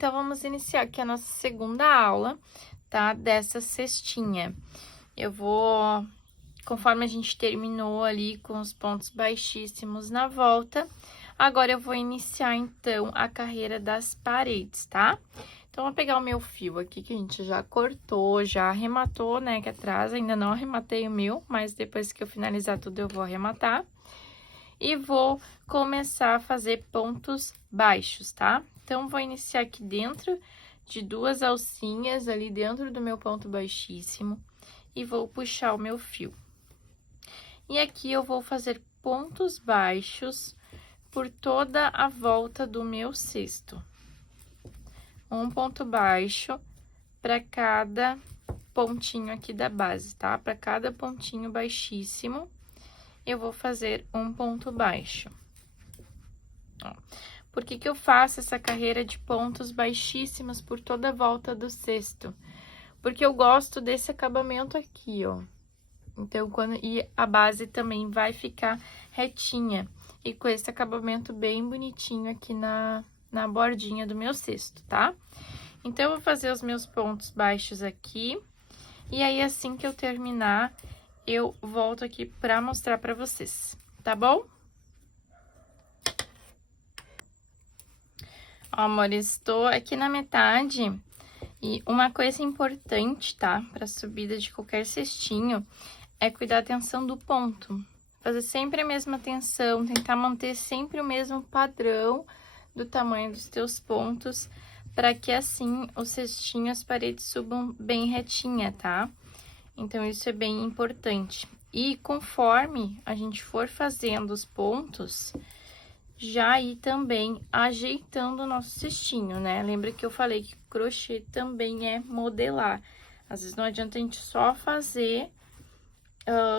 Então, vamos iniciar aqui a nossa segunda aula, tá? Dessa cestinha. Eu vou, conforme a gente terminou ali com os pontos baixíssimos na volta, agora eu vou iniciar, então, a carreira das paredes, tá? Então, vou pegar o meu fio aqui, que a gente já cortou, já arrematou, né, aqui atrás. Ainda não arrematei o meu, mas depois que eu finalizar tudo, eu vou arrematar. E vou começar a fazer pontos baixos, tá? Então, vou iniciar aqui dentro de duas alcinhas, ali dentro do meu ponto baixíssimo, e vou puxar o meu fio. E aqui eu vou fazer pontos baixos por toda a volta do meu cesto. Um ponto baixo para cada pontinho aqui da base, tá? Para cada pontinho baixíssimo, eu vou fazer um ponto baixo. Ó. Por que que eu faço essa carreira de pontos baixíssimos por toda a volta do cesto? Porque eu gosto desse acabamento aqui, ó. Então, e a base também vai ficar retinha. E com esse acabamento bem bonitinho aqui na bordinha do meu cesto, tá? Então, eu vou fazer os meus pontos baixos aqui. E aí, assim que eu terminar, eu volto aqui pra mostrar pra vocês, tá bom? Ó, amores, estou aqui na metade. E uma coisa importante, tá? Pra subida de qualquer cestinho é cuidar da tensão do ponto. Fazer sempre a mesma tensão, tentar manter sempre o mesmo padrão do tamanho dos teus pontos, para que assim o cestinho, as paredes subam bem retinha, tá? Então, isso é bem importante. E conforme a gente for fazendo os pontos, já ir também ajeitando o nosso cestinho, né? Lembra que eu falei que crochê também é modelar. Às vezes não adianta a gente só fazer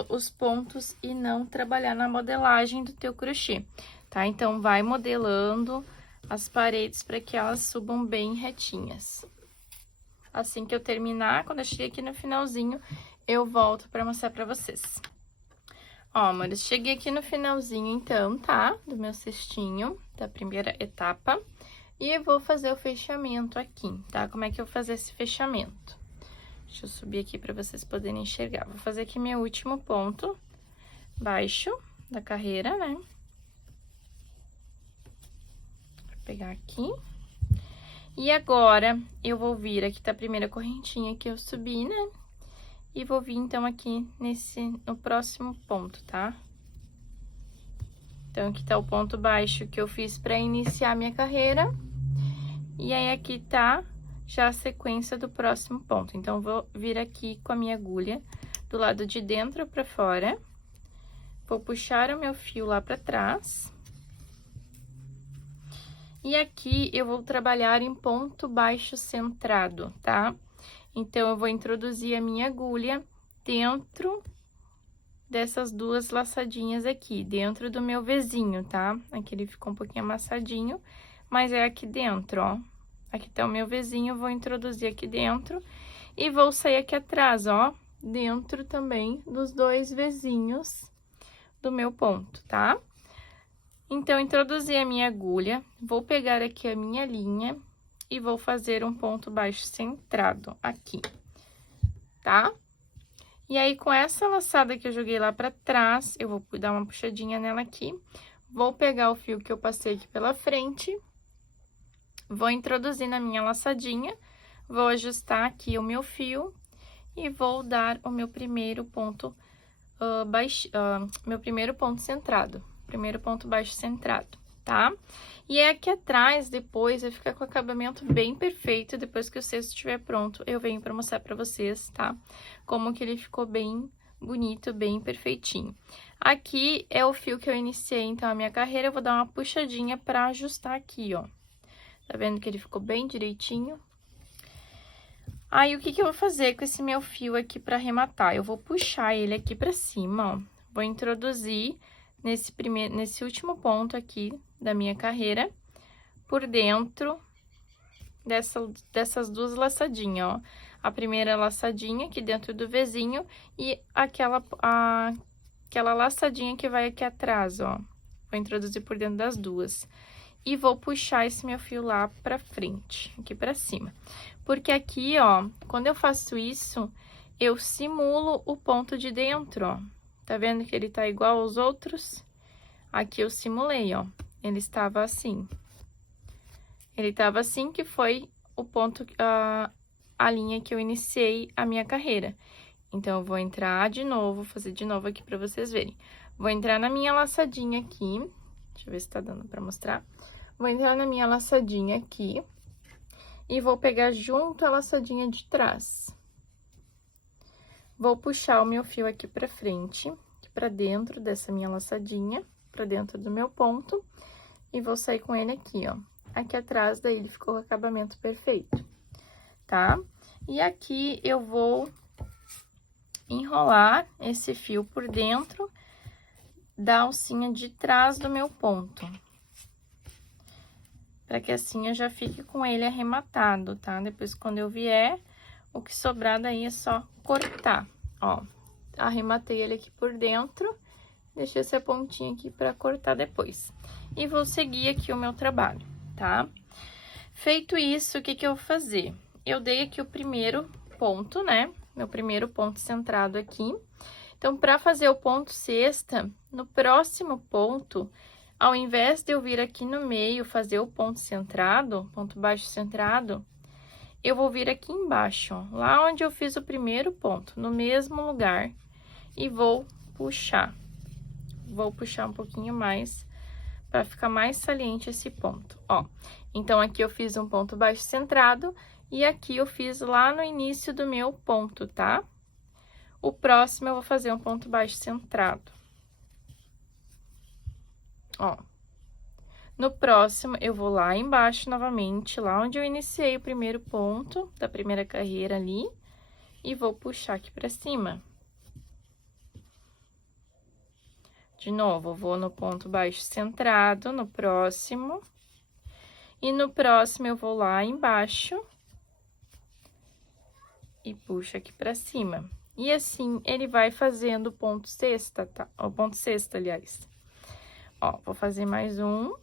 os pontos e não trabalhar na modelagem do teu crochê, tá? Então, vai modelando as paredes para que elas subam bem retinhas. Assim que eu terminar, quando eu cheguei aqui no finalzinho, eu volto para mostrar para vocês. Ó, amores, cheguei aqui no finalzinho, então, tá? Do meu cestinho, da primeira etapa. E eu vou fazer o fechamento aqui, tá? Como é que eu vou fazer esse fechamento? Deixa eu subir aqui para vocês poderem enxergar. Vou fazer aqui meu último ponto baixo da carreira, né? Vou pegar aqui. E agora, eu vou vir aqui, tá a primeira correntinha que eu subi, né? E vou vir, então, aqui no próximo ponto, tá? Então, aqui tá o ponto baixo que eu fiz pra iniciar a minha carreira. E aí, aqui tá já a sequência do próximo ponto. Então, vou vir aqui com a minha agulha do lado de dentro pra fora. Vou puxar o meu fio lá pra trás. E aqui, eu vou trabalhar em ponto baixo centrado, tá? Então, eu vou introduzir a minha agulha dentro dessas duas laçadinhas aqui, dentro do meu Vzinho, tá? Aqui ele ficou um pouquinho amassadinho, mas é aqui dentro, ó. Aqui tá o meu Vzinho, vou introduzir aqui dentro e vou sair aqui atrás, ó, dentro também dos dois Vzinhos do meu ponto, tá? Então, introduzi a minha agulha, vou pegar aqui a minha linha e vou fazer um ponto baixo centrado aqui, tá? E aí, com essa laçada que eu joguei lá pra trás, eu vou dar uma puxadinha nela aqui, vou pegar o fio que eu passei aqui pela frente, vou introduzir na minha laçadinha, vou ajustar aqui o meu fio e vou dar o meu primeiro ponto meu primeiro ponto centrado, primeiro ponto baixo centrado, tá? E é aqui atrás, depois, vai ficar com o acabamento bem perfeito. Depois que o cesto estiver pronto, eu venho pra mostrar pra vocês, tá? Como que ele ficou bem bonito, bem perfeitinho. Aqui é o fio que eu iniciei, então, a minha carreira. Eu vou dar uma puxadinha pra ajustar aqui, ó. Tá vendo que ele ficou bem direitinho? Aí, o que que eu vou fazer com esse meu fio aqui pra arrematar? Eu vou puxar ele aqui pra cima, ó. Vou introduzir nesse último ponto aqui da minha carreira, por dentro dessas duas laçadinhas, ó. A primeira laçadinha aqui dentro do Vzinho e aquela laçadinha que vai aqui atrás, ó. Vou introduzir por dentro das duas. e vou puxar esse meu fio lá pra frente, aqui pra cima. Porque aqui, ó, quando eu faço isso, eu simulo o ponto de dentro, ó. Tá vendo que ele tá igual aos outros? Aqui eu simulei, ó. Ele estava assim. Ele tava assim, que foi o ponto, a linha que eu iniciei a minha carreira. Então, eu vou entrar de novo, fazer de novo aqui pra vocês verem. Vou entrar na minha laçadinha aqui. Deixa eu ver se tá dando pra mostrar. Vou entrar na minha laçadinha aqui. E vou pegar junto a laçadinha de trás. Vou puxar o meu fio aqui pra frente, aqui pra dentro dessa minha laçadinha, pra dentro do meu ponto. E vou sair com ele aqui, ó. Aqui atrás, daí ele ficou o acabamento perfeito, tá? E aqui eu vou enrolar esse fio por dentro da alcinha de trás do meu ponto. Pra que assim eu já fique com ele arrematado, tá? Depois, quando eu vier, o que sobrar daí é só cortar, ó. Arrematei ele aqui por dentro, deixei essa pontinha aqui pra cortar depois. E vou seguir aqui o meu trabalho, tá? Feito isso, o que que eu vou fazer? Eu dei aqui o primeiro ponto, né? Meu primeiro ponto centrado aqui. Então, pra fazer o ponto cesta, no próximo ponto, ao invés de eu vir aqui no meio fazer o ponto centrado, ponto baixo centrado, eu vou vir aqui embaixo, ó, lá onde eu fiz o primeiro ponto, no mesmo lugar, e vou puxar. Vou puxar um pouquinho mais, pra ficar mais saliente esse ponto, ó. Então, aqui eu fiz um ponto baixo centrado, e aqui eu fiz lá no início do meu ponto, tá? O próximo, eu vou fazer um ponto baixo centrado. Ó. No próximo, eu vou lá embaixo novamente, lá onde eu iniciei o primeiro ponto da primeira carreira ali, e vou puxar aqui pra cima. De novo, eu vou no ponto baixo centrado, no próximo. E no próximo, eu vou lá embaixo e puxo aqui pra cima. E assim, ele vai fazendo o ponto cesta, tá? O ponto cesta, aliás. Ó, vou fazer mais um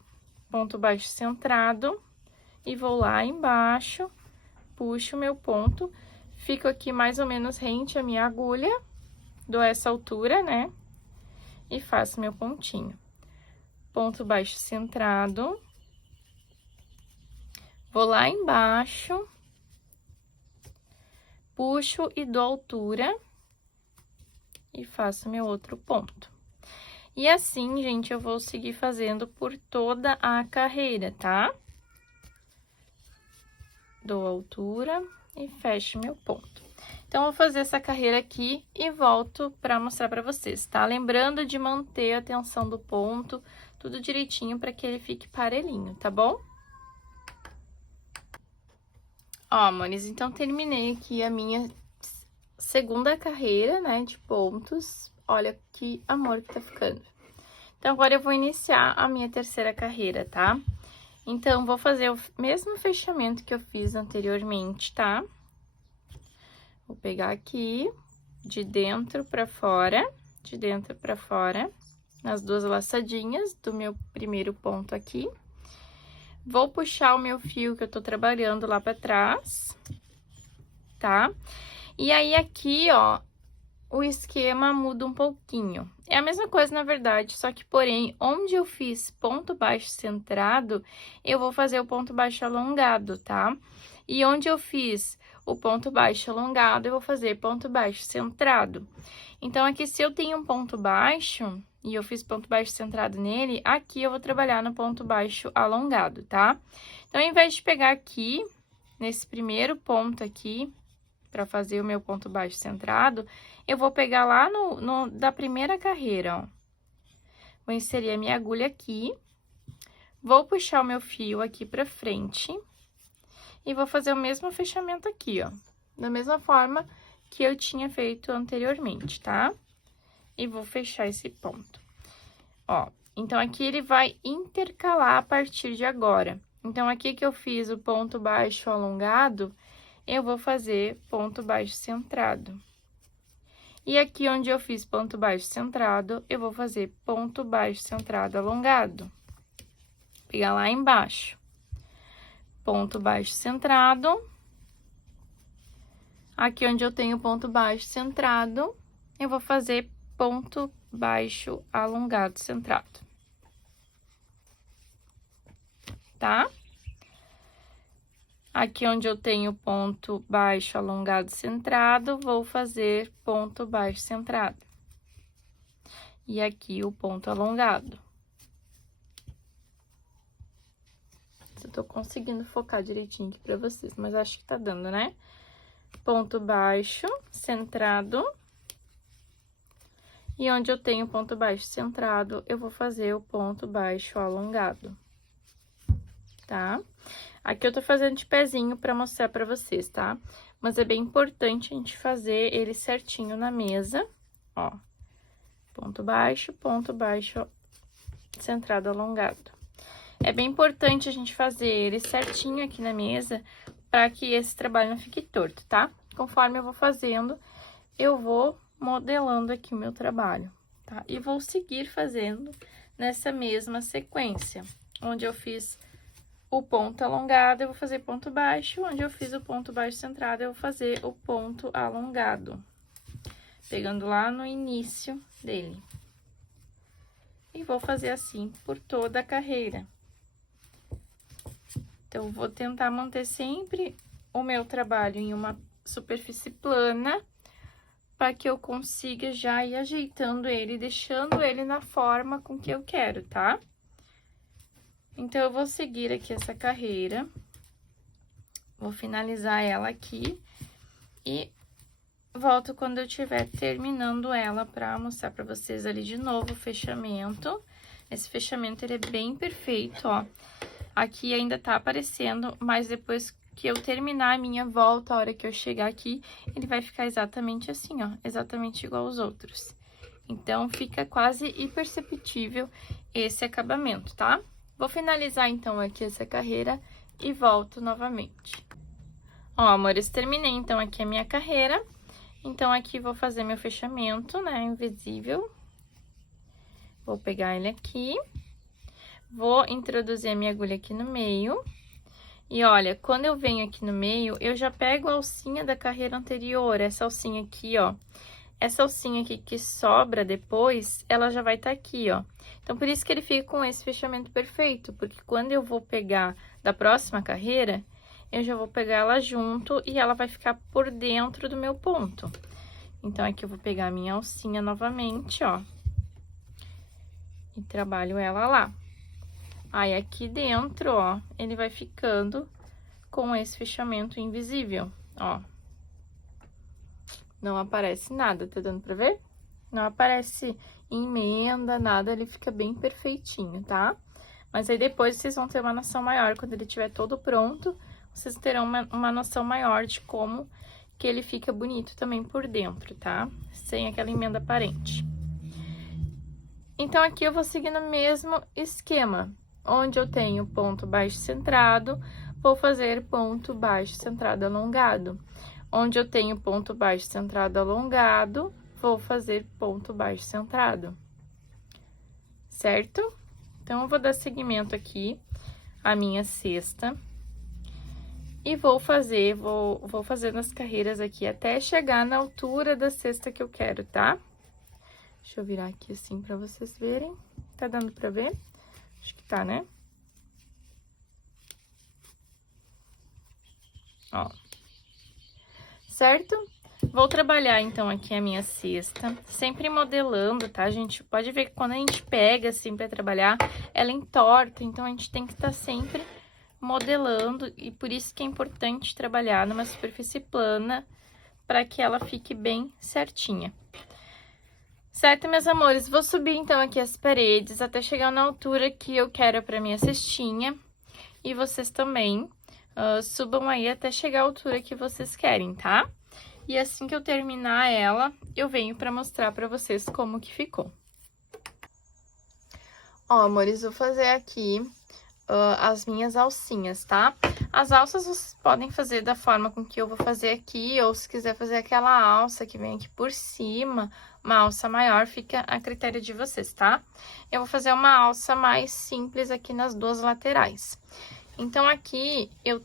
ponto baixo centrado e vou lá embaixo, puxo o meu ponto, fico aqui mais ou menos rente à minha agulha, dou essa altura, né? E faço meu pontinho. Ponto baixo centrado. Vou lá embaixo, puxo e dou altura e faço meu outro ponto. E assim, gente, eu vou seguir fazendo por toda a carreira, tá? Dou altura e fecho meu ponto. Então, eu vou fazer essa carreira aqui e volto pra mostrar pra vocês, tá? Lembrando de manter a tensão do ponto, tudo direitinho pra que ele fique parelhinho, tá bom? Ó, amores, então, terminei aqui a minha segunda carreira, né, de pontos. Olha que amor que tá ficando. Então, agora eu vou iniciar a minha terceira carreira, tá? Então, vou fazer o mesmo fechamento que eu fiz anteriormente, tá? Vou pegar aqui, de dentro pra fora, nas duas laçadinhas do meu primeiro ponto aqui. Vou puxar o meu fio que eu tô trabalhando lá pra trás, tá? E aí, aqui, ó, o esquema muda um pouquinho. É a mesma coisa, na verdade, só que, porém, onde eu fiz ponto baixo centrado, eu vou fazer o ponto baixo alongado, tá? E onde eu fiz o ponto baixo alongado, eu vou fazer ponto baixo centrado. Então, aqui, se eu tenho um ponto baixo e eu fiz ponto baixo centrado nele, aqui eu vou trabalhar no ponto baixo alongado, tá? Então, ao invés de pegar aqui, nesse primeiro ponto aqui, pra fazer o meu ponto baixo centrado, eu vou pegar lá da primeira carreira, ó. Vou inserir a minha agulha aqui, vou puxar o meu fio aqui pra frente e vou fazer o mesmo fechamento aqui, ó. Da mesma forma que eu tinha feito anteriormente, tá? E vou fechar esse ponto. Ó, então, aqui ele vai intercalar a partir de agora. Então, aqui que eu fiz o ponto baixo alongado, eu vou fazer ponto baixo centrado. E aqui onde eu fiz ponto baixo centrado, eu vou fazer ponto baixo centrado alongado. pegar lá embaixo. Ponto baixo centrado. Aqui onde eu tenho ponto baixo centrado, eu vou fazer ponto baixo alongado centrado. Tá? Aqui onde eu tenho ponto baixo alongado centrado, vou fazer ponto baixo centrado. E aqui o ponto alongado. Eu tô conseguindo focar direitinho aqui pra vocês, mas acho que tá dando, né? Ponto baixo centrado. E onde eu tenho ponto baixo centrado, eu vou fazer o ponto baixo alongado. Tá? Aqui eu tô fazendo de pezinho pra mostrar pra vocês, tá? Mas é bem importante a gente fazer ele certinho na mesa, ó. Ponto baixo, centrado alongado. É bem importante a gente fazer ele certinho aqui na mesa para que esse trabalho não fique torto, tá? Conforme eu vou fazendo, eu vou modelando aqui o meu trabalho, tá? E vou seguir fazendo nessa mesma sequência. Onde eu fiz o ponto alongado, eu vou fazer ponto baixo. Onde eu fiz o ponto baixo centrado, eu vou fazer o ponto alongado. Pegando lá no início dele. E vou fazer assim por toda a carreira. Então, vou tentar manter sempre o meu trabalho em uma superfície plana, para que eu consiga já ir ajeitando ele, deixando ele na forma com que eu quero, tá? Então, eu vou seguir aqui essa carreira, vou finalizar ela aqui e volto quando eu estiver terminando ela para mostrar para vocês ali de novo o fechamento. Esse fechamento, ele é bem perfeito, ó. Aqui ainda tá aparecendo, mas depois que eu terminar a minha volta, a hora que eu chegar aqui, ele vai ficar exatamente assim, ó, exatamente igual aos outros. Então, fica quase imperceptível esse acabamento, tá? Vou finalizar, então, aqui essa carreira e volto novamente. Ó, amores, terminei, então, aqui a minha carreira. Então, aqui vou fazer meu fechamento, né, invisível. Vou pegar ele aqui. Vou introduzir a minha agulha aqui no meio. E olha, quando eu venho aqui no meio, eu já pego a alcinha da carreira anterior, essa alcinha aqui, ó. Essa alcinha aqui que sobra depois, ela já vai estar aqui, ó. Então, por isso que ele fica com esse fechamento perfeito, porque quando eu vou pegar da próxima carreira, eu já vou pegar ela junto e ela vai ficar por dentro do meu ponto. Então, aqui eu vou pegar a minha alcinha novamente, ó. E trabalho ela lá. Aí, aqui dentro, ó, ele vai ficando com esse fechamento invisível, ó. Não aparece nada, tá dando pra ver? Não aparece emenda, nada, ele fica bem perfeitinho, tá? Mas aí depois vocês vão ter uma noção maior, quando ele estiver todo pronto, vocês terão uma noção maior de como que ele fica bonito também por dentro, tá? Sem aquela emenda aparente. Então, aqui eu vou seguir no mesmo esquema. Onde eu tenho ponto baixo centrado, vou fazer ponto baixo centrado alongado. Onde eu tenho ponto baixo centrado alongado, vou fazer ponto baixo centrado. Certo? Então, eu vou dar seguimento aqui à minha cesta. E vou fazer nas carreiras aqui até chegar na altura da cesta que eu quero, tá? Deixa eu virar aqui assim pra vocês verem. Tá dando pra ver? Acho que tá, né? Ó. Certo? Vou trabalhar, então, aqui a minha cesta, sempre modelando, tá, gente? Pode ver que quando a gente pega, assim, pra trabalhar, ela entorta, então a gente tem que estar sempre modelando, e por isso que é importante trabalhar numa superfície plana, para que ela fique bem certinha. Certo, meus amores? Vou subir, então, aqui as paredes, até chegar na altura que eu quero pra minha cestinha. E vocês também subam aí até chegar à altura que vocês querem, tá? E assim que eu terminar ela, eu venho pra mostrar pra vocês como que ficou. Ó, amores, vou fazer aqui as minhas alcinhas, tá? As alças vocês podem fazer da forma com que eu vou fazer aqui, ou se quiser fazer aquela alça que vem aqui por cima, uma alça maior, fica a critério de vocês, tá? Eu vou fazer uma alça mais simples aqui nas duas laterais. Então, aqui eu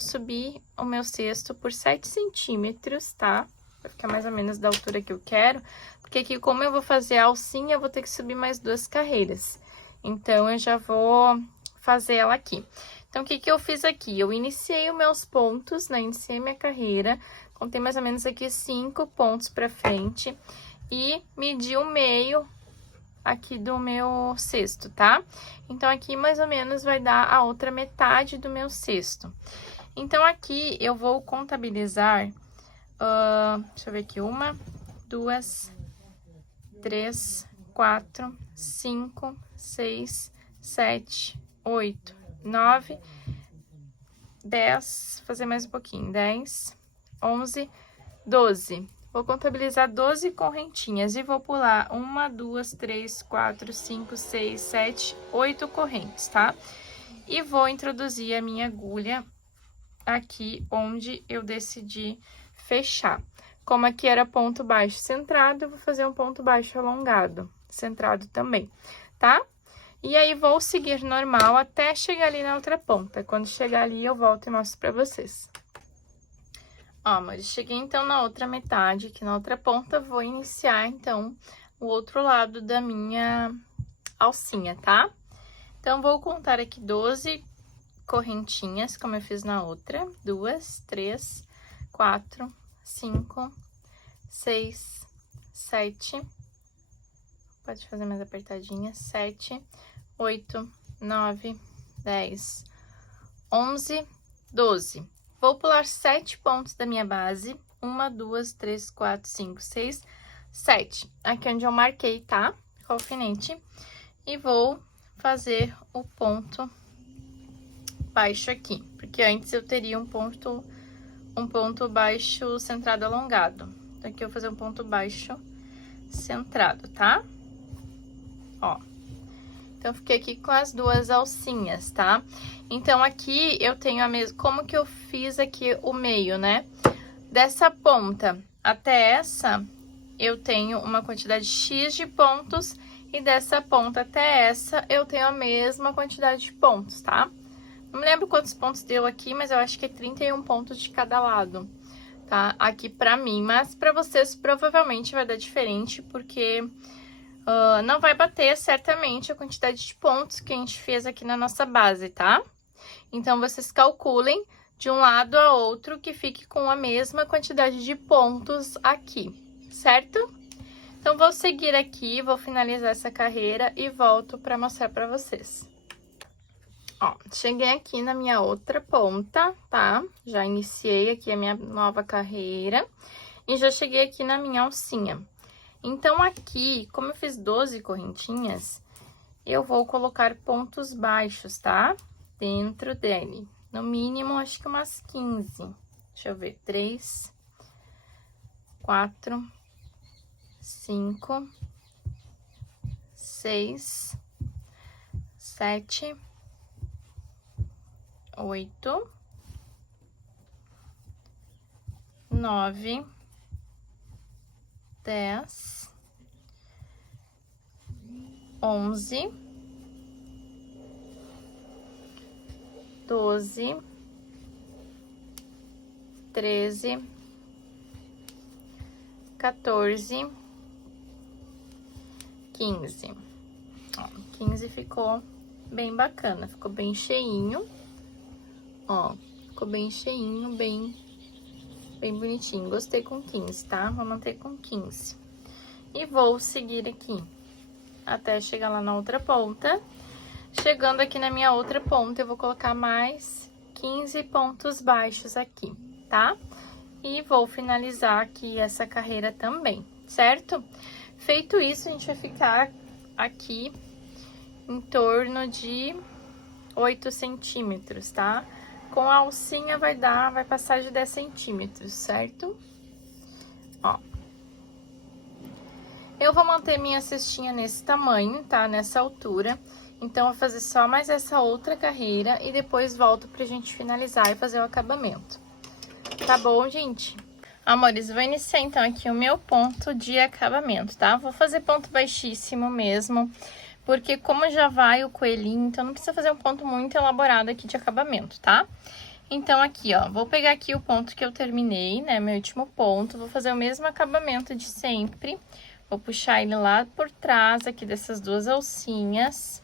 subi o meu cesto por 7 centímetros, tá? Vai ficar mais ou menos da altura que eu quero, porque aqui, como eu vou fazer a alcinha, eu vou ter que subir mais 2 carreiras. Então, eu já vou fazer ela aqui. Então, o que que eu fiz aqui? Eu iniciei os meus pontos, né? Iniciei minha carreira, contei mais ou menos aqui 5 pontos pra frente e medi o meio aqui do meu cesto, tá? Então, aqui mais ou menos vai dar a outra metade do meu cesto. Então, aqui eu vou contabilizar, deixa eu ver aqui, 1, 2, 3, 4, 5, 6, 7, 8, 9, 10, fazer mais um pouquinho, 10, 11, 12. Vou contabilizar 12 correntinhas e vou pular 1, 2, 3, 4, 5, 6, 7, 8 correntes, tá? E vou introduzir a minha agulha aqui onde eu decidi fechar. Como aqui era ponto baixo centrado, eu vou fazer um ponto baixo alongado, centrado também, tá? E aí, vou seguir normal até chegar ali na outra ponta. Quando chegar ali, eu volto e mostro pra vocês. Ó, mas cheguei, então, na outra metade, aqui na outra ponta, vou iniciar, então, o outro lado da minha alcinha, tá? Então, vou contar aqui 12 correntinhas, como eu fiz na outra. 2, 3, 4, 5, 6, 7... Pode fazer mais apertadinha. 7, 8, 9, 10, 11, 12. Vou pular 7 pontos da minha base. 1, 2, 3, 4, 5, 6, 7. Aqui onde eu marquei, tá? Com o alfinete. E vou fazer o ponto baixo aqui. Porque antes eu teria um ponto baixo centrado alongado. Então, aqui eu vou fazer um ponto baixo centrado, tá? Ó, então, fiquei aqui com as duas alcinhas, tá? Então, aqui eu tenho a mesma... Como que eu fiz aqui o meio, né? Dessa ponta até essa, eu tenho uma quantidade X de pontos. E dessa ponta até essa, eu tenho a mesma quantidade de pontos, tá? Não me lembro quantos pontos deu aqui, mas eu acho que é 31 pontos de cada lado, tá? Aqui pra mim, mas pra vocês provavelmente vai dar diferente, porque... não vai bater, certamente, a quantidade de pontos que a gente fez aqui na nossa base, tá? Então, vocês calculem de um lado a outro que fique com a mesma quantidade de pontos aqui, certo? Então, vou seguir aqui, vou finalizar essa carreira e volto pra mostrar pra vocês. Ó, cheguei aqui na minha outra ponta, tá? Já iniciei aqui a minha nova carreira e já cheguei aqui na minha alcinha. Então, aqui, como eu fiz 12 correntinhas, eu vou colocar pontos baixos, tá? Dentro dele. No mínimo, acho que umas 15. Deixa eu ver. 3, 4, 5, 6, 7, 8, 9, 10, 11, 12, 13, 14, 15. Ó, 15 ficou bem bacana, ficou bem cheinho. Ó, ficou bem cheinho, bem bonitinho. Gostei com 15, tá? Vou manter com 15. E vou seguir aqui até chegar lá na outra ponta. Chegando aqui na minha outra ponta, eu vou colocar mais 15 pontos baixos aqui, tá? E vou finalizar aqui essa carreira também, certo? Feito isso, a gente vai ficar aqui em torno de 8 centímetros, tá? Com a alcinha vai passar de 10 centímetros, certo? Ó. Eu vou manter minha cestinha nesse tamanho, tá? Nessa altura. Então, eu vou fazer só mais essa outra carreira e depois volto pra gente finalizar e fazer o acabamento. Tá bom, gente? Amores, vou iniciar então aqui o meu ponto de acabamento, tá? Vou fazer ponto baixíssimo mesmo, porque como já vai o coelhinho, então não precisa fazer um ponto muito elaborado aqui de acabamento, tá? Então, aqui, ó, vou pegar aqui o ponto que eu terminei, né, meu último ponto, vou fazer o mesmo acabamento de sempre. Vou puxar ele lá por trás aqui dessas duas alcinhas.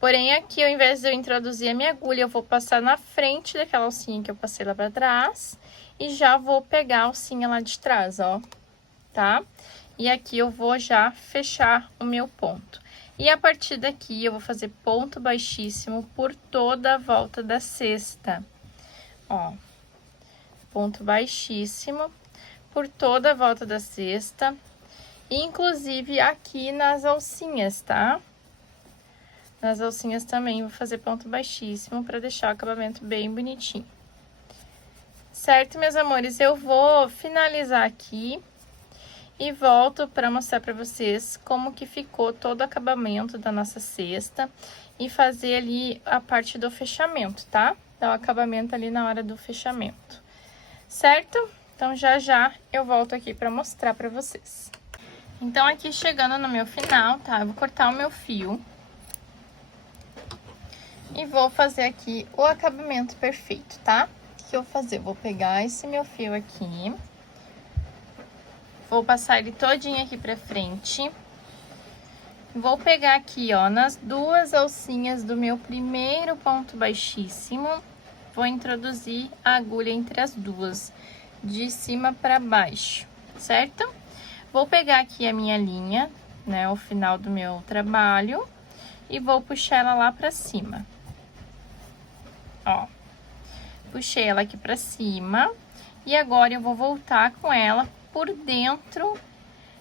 Porém, aqui, ao invés de eu introduzir a minha agulha, eu vou passar na frente daquela alcinha que eu passei lá pra trás. E já vou pegar a alcinha lá de trás, ó, tá? E aqui eu vou já fechar o meu ponto. E a partir daqui, eu vou fazer ponto baixíssimo por toda a volta da cesta. Ó, ponto baixíssimo por toda a volta da cesta. Inclusive aqui nas alcinhas, tá? Nas alcinhas também vou fazer ponto baixíssimo para deixar o acabamento bem bonitinho. Certo, meus amores? Eu vou finalizar aqui e volto para mostrar para vocês como que ficou todo o acabamento da nossa cesta e fazer ali a parte do fechamento, tá? Dar o acabamento ali na hora do fechamento. Certo? Então, já eu volto aqui para mostrar para vocês. Então, aqui chegando no meu final, tá? Eu vou cortar o meu fio. E vou fazer aqui o acabamento perfeito, tá? O que eu vou fazer? Vou pegar esse meu fio aqui. Vou passar ele todinho aqui pra frente. Vou pegar aqui, ó, nas duas alcinhas do meu primeiro ponto baixíssimo. Vou introduzir a agulha entre as duas, de cima pra baixo, certo? Vou pegar aqui a minha linha, né, o final do meu trabalho. E vou puxar ela lá pra cima. Ó, puxei ela aqui pra cima e agora eu vou voltar com ela por dentro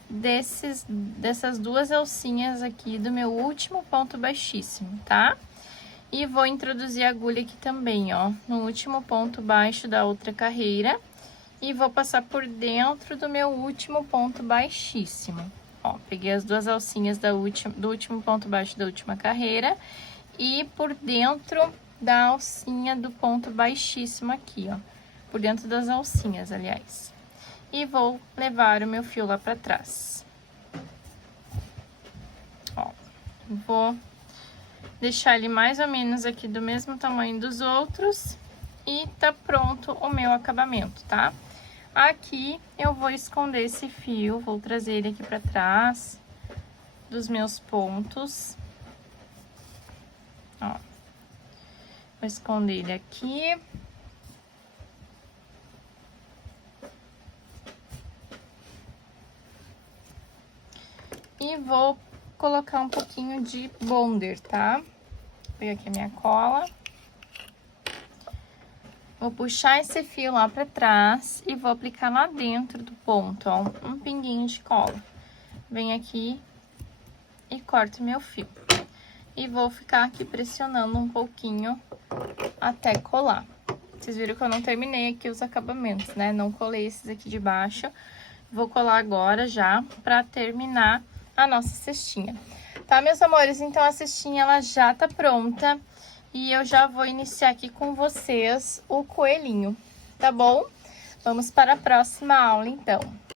dessas duas alcinhas aqui do meu último ponto baixíssimo, tá? E vou introduzir a agulha aqui também, ó, no último ponto baixo da outra carreira e vou passar por dentro do meu último ponto baixíssimo. Ó, peguei as duas alcinhas do último ponto baixo da última carreira e por dentro da alcinha do ponto baixíssimo aqui, ó. Por dentro das alcinhas, aliás. E vou levar o meu fio lá pra trás. Ó, vou deixar ele mais ou menos aqui do mesmo tamanho dos outros. E tá pronto o meu acabamento, tá? Aqui eu vou esconder esse fio, vou trazer ele aqui pra trás dos meus pontos. Ó. Vou esconder ele aqui. E vou colocar um pouquinho de bonder, tá? Vou pegar aqui a minha cola. Vou puxar esse fio lá pra trás e vou aplicar lá dentro do ponto, ó, um pinguinho de cola. Venho aqui e corto meu fio. E vou ficar aqui pressionando um pouquinho até colar. Vocês viram que eu não terminei aqui os acabamentos, né? Não colei esses aqui de baixo. Vou colar agora já pra terminar a nossa cestinha. Tá, meus amores? Então, a cestinha, ela já tá pronta. E eu já vou iniciar aqui com vocês o coelhinho, tá bom? Vamos para a próxima aula, então.